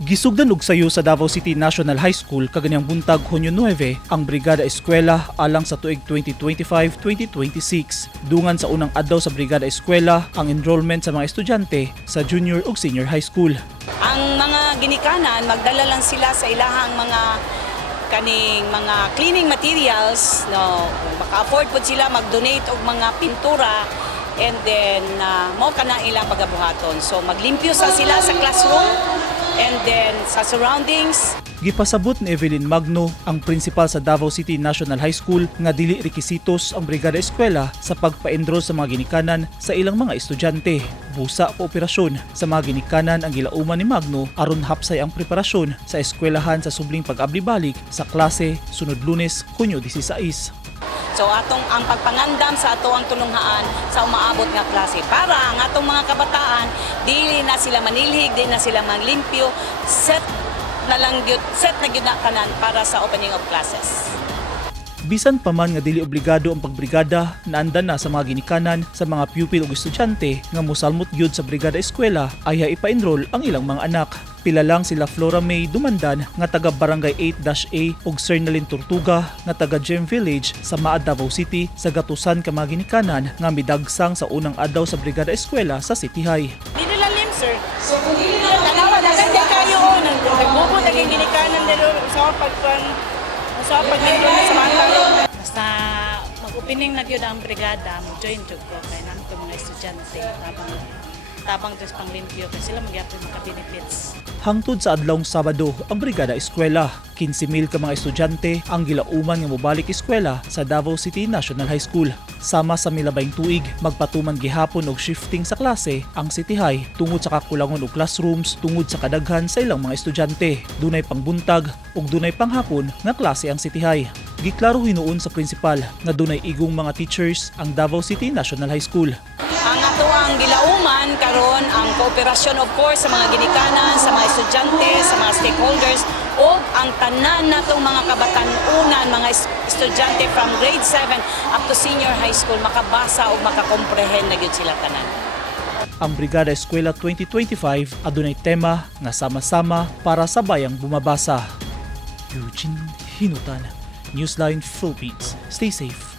Gisugdan og sayo sa Davao City National High School kaganyang buntag Hunyo 9 ang Brigada Eskwela alang sa tuig 2025-2026. Dungan sa unang adlaw sa Brigada Eskwela ang enrollment sa mga estudyante sa junior ug senior high school. Ang mga ginikanan magdala lang sila sa ilahang mga cleaning materials, no, maka-afford po sila mag-donate og mga pintura. And then, mo ka na ilang pagabuhaton. So, maglimpyo sila sa classroom and then sa surroundings. Gipasabot ni Evelyn Magno, ang principal sa Davao City National High School, nga dili rekisitos ang Brigada Eskwela sa pagpa-enroll sa mga ginikanan sa ilang mga estudyante. Busa Kooperasyon sa mga ginikanan ang gilauman ni Magno aron hapsay ang preparasyon sa eskwelahan sa subling pag-abli-balik sa klase sunod Lunes, Hunyo 16. So ang pagpangandam sa ato ang tulunghaan sa umaabot nga klase para ang atong mga kabataan dili na sila manilhig, dili na sila maglimpyo, set na gyud na kanan para sa opening of classes. Bisan pa man nga dili obligado ang pagbrigada, naandan na sa mga ginikanan sa mga pupil ug estudyante nga mosalmot gyud sa Brigada Eskwela ay ipa-enroll ang ilang mga anak. Pila lang sila Flora May Dumandan nga taga Barangay 8-A ug Sernalin Tortuga nga taga Gem Village sa Maad, Davao City sa gatusan ka mga ginikanan nga midagsang sa unang adlaw sa Brigada Eskwela sa City High. Di nila lim, sir. Tanawa na ganda kayo nagbubot ang ginikanan dito sa pag-enroll sa mga tao. Basta mag-opening na gyud ang brigada, mag-join jud ko kay nanto mga estudyante tabang dos panglimpyo kasi sila magyapon mga benefits. Hangtod sa adlawng Sabado ang Brigada Eskwela, 15,000 ka mga estudyante ang gilauman nga mobalik eskwela sa Davao City National High School. Sama sa milabayng tuig, magpatuman gihapon og shifting sa klase ang City High tungod sa kakulangon og classrooms tungod sa kadaghan sa ilang mga estudyante. Dunay pangbuntag ug dunay panghapon nga klase ang City High. Giklaro hinuon sa principal nga dunay igong mga teachers ang Davao City National High School. Ang ato ang gilauman karon ang kooperasyon of course sa mga ginikanan, sa mga estudyante, sa mga stakeholders o ang tanan natong mga kabatan-unan, mga estudyante from grade 7 up to senior high school makabasa o makakomprehend na gyud sila tanan. Ang Brigada Eskwela 2025 adunay tema nga sama-sama para sa bayang bumabasa. Eugene Hinutan, Newsline Philippines. Stay safe.